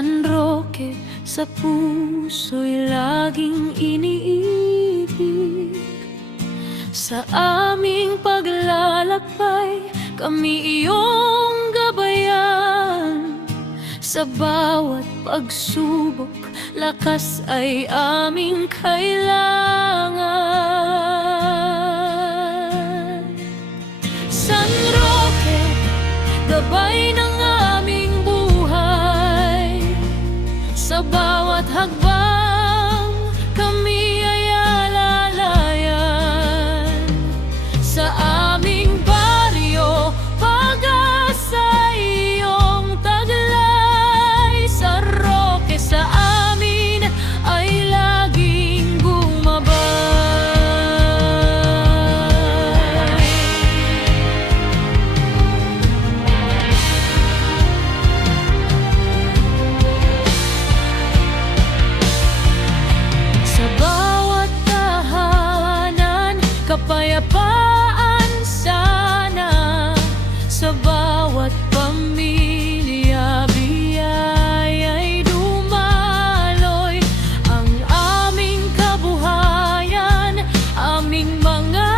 San Roque, sa puso'y laging iniibig. Sa aming paglalakbay, kami iyong gabayan. Sa bawat pagsubok, lakas ay aming kailangan. San Roque, gabay ng aming buhay. Sa bawat hakbang, kami ay alalayan. Sa aming baryo, pag-asa iyong taglay. San Roque, sa amin ay laging gumabay. Sa bawat tahanan, kapayapaan sana. Sa bawat pamilya, biyaya'y dumaloy. Ang aming kabuhayan, aming mga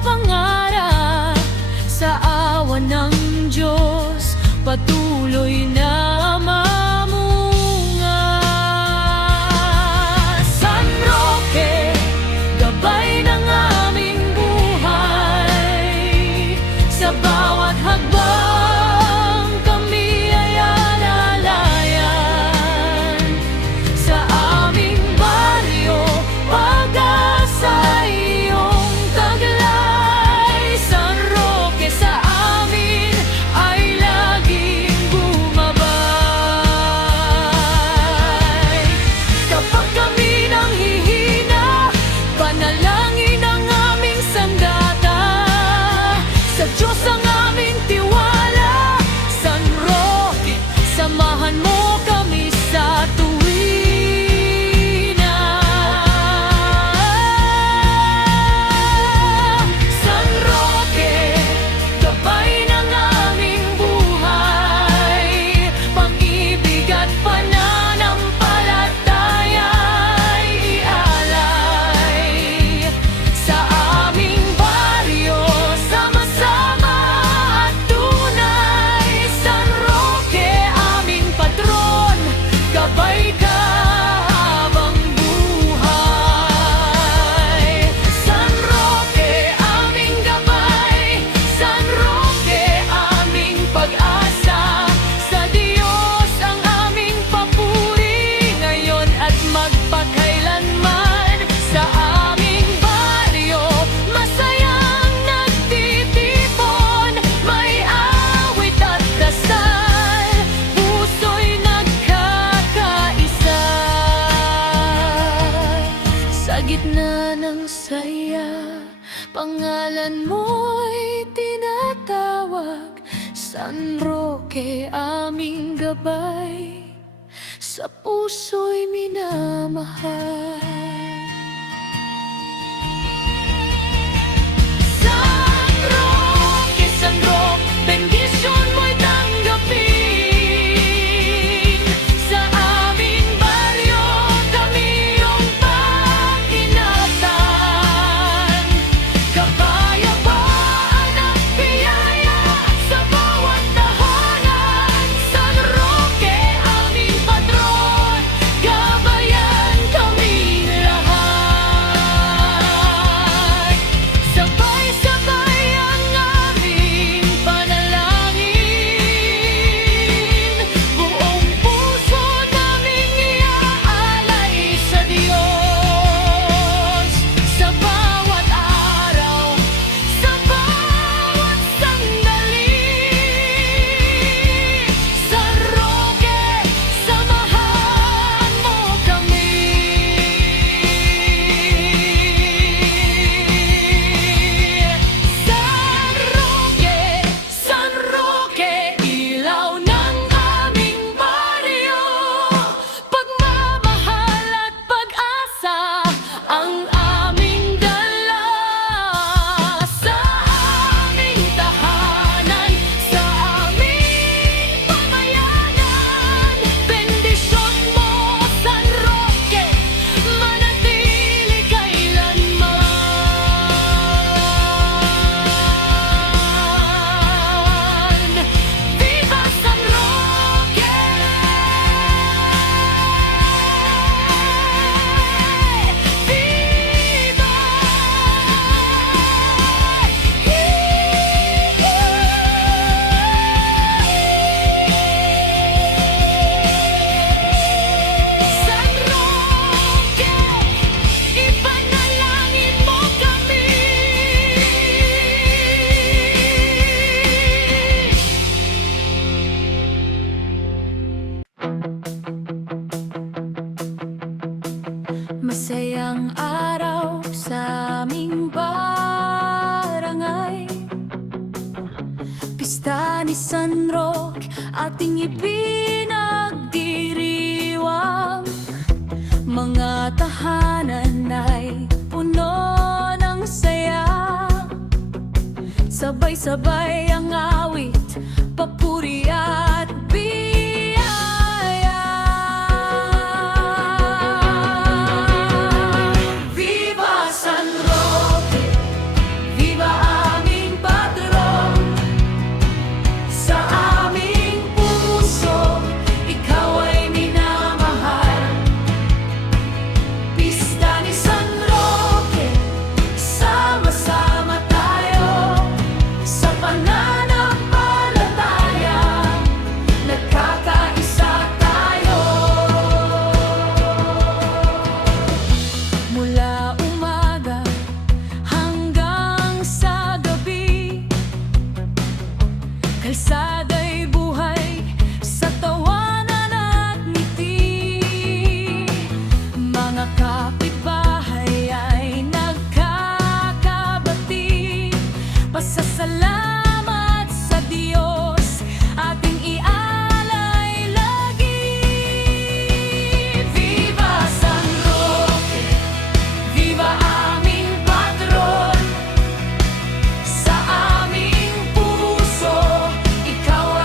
pangarap. Sa awa ng Diyos, patuloy na mamunga. San Roque, gabay ng aming buhay. Sa bawat hakbang, kami ay alalayan. Sa aming baryo, pag-asa iyong taglay. San Roque, sa amin ay laging gumabay. Kapag kami nanghihina, panalangin ang aming sandata. Sa Diyos ang aming tiwala. San Roque, samahan mo kami sa tuwina. San Roque, gabay ng aming buhay. Pag-ibig at pananampalataya'y ialay. Sa aming baryo, sama-sama at tunay. San Roque, aming patron, gabay ka habang buhay. San Roque, aming gabay. San Roque, aming pag-asa. Sa Diyos ang aming papuri, ngayon at magpakailanman. Sa aming baryo, masayang nagtitipon. May awit at dasal, puso'y nagkakaisa. Sa gitna ng saya, pangalan mo'y tinatawag. San Roque, aming gabay. Sa puso'y minamahal. San Roque, bendisyon mo'y tanggapin. Sa aming baryo, kami iyong pakinatan. Kapayapaan at biyaya sa bawat tahanan. San Roque, aming patron, gabayan kaming Pista ni San Roque, ating ipinagdiriwang. Mga tahanan ay puno ng saya. Sabay-sabay ang awit, papuri at biyaya. Viva San Roque, viva aming patron. Sa aming puso, ikaw ay minamahal. Pista ni San Roque, sama-sama tayo. Sa pananampalataya, nagkakaisa tayo. Mula umaga hanggang sa gabi, kalsada'y buhay sa tawanan at ngiti. Mga kapitbahay ay nagkakabati. Pasasalamat sa Diyos, ating ialay lagi. Viva San Roque, viva aming patron. Sa aming puso, ikaw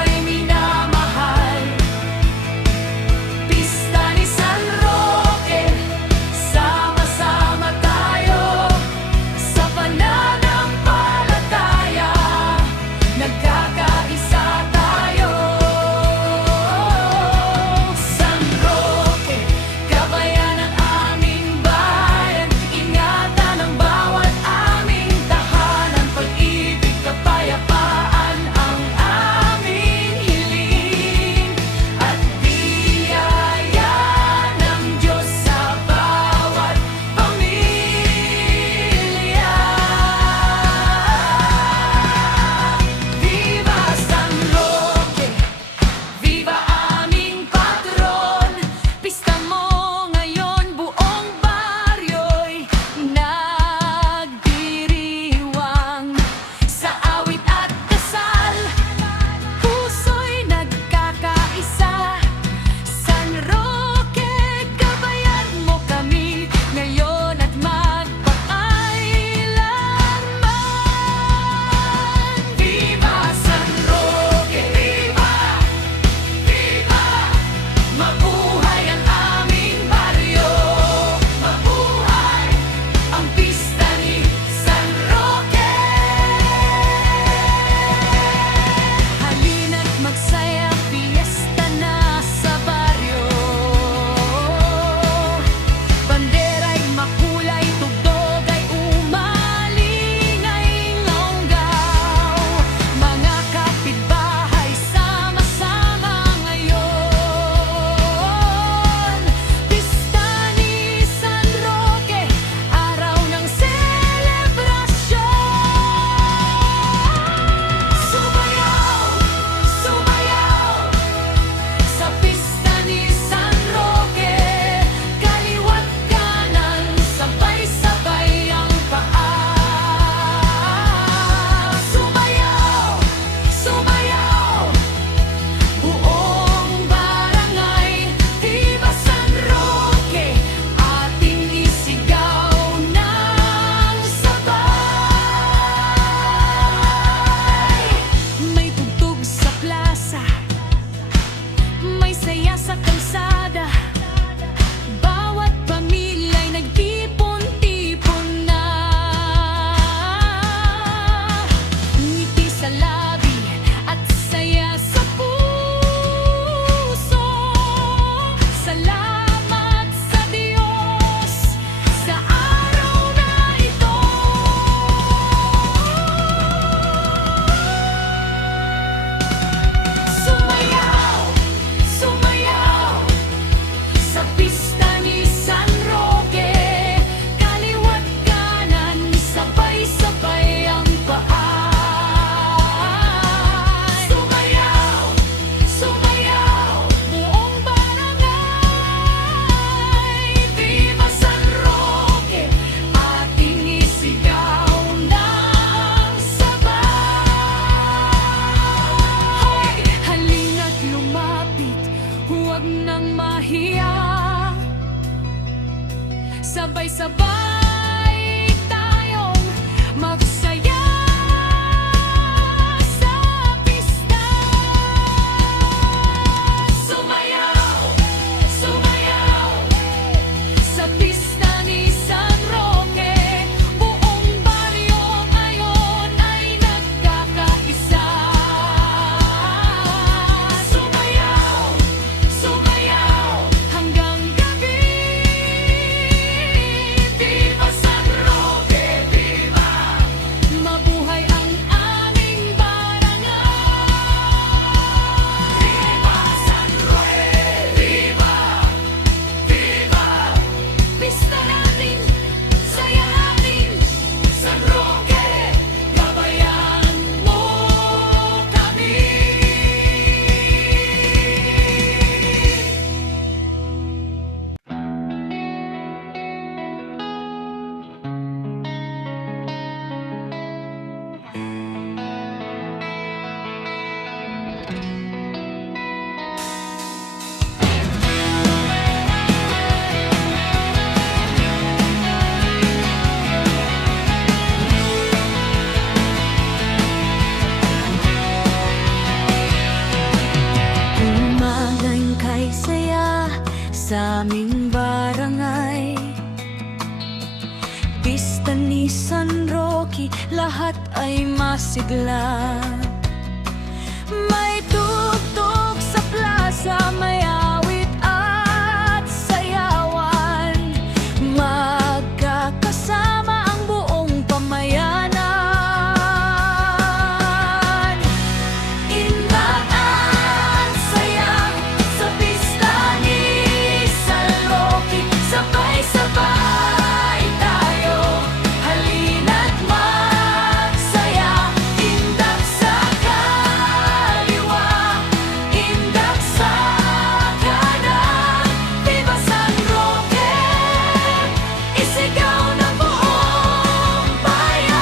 sa aming barangay. Pista ni San Roque, lahat ay masigla. May tugtog sa plaza, may awit at sayawan. Magkakasama ang buong pamayanan. Inaan saya sa pista ni San Roque, sabay-sabay tayo, halina't magsaya. Indak sa kaliwa, indak sa kanan, Viva San Roque, isigaw ng buong bayan.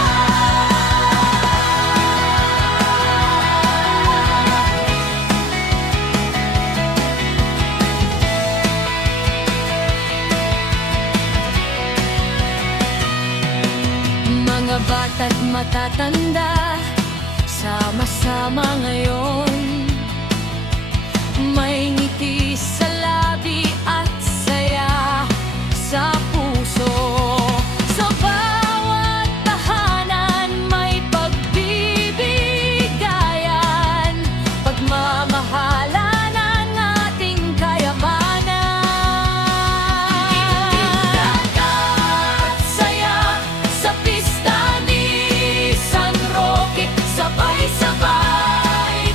Mga bata't matatanda, sama-sama ngayon. May ngiti sa labi at saya sa puso. Sa bawat tahanan may pagbibigayan, pagmamahalan ang ating kayamanan. Indak at saya sa pista ni San Roque, sabay-sabay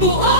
Buhay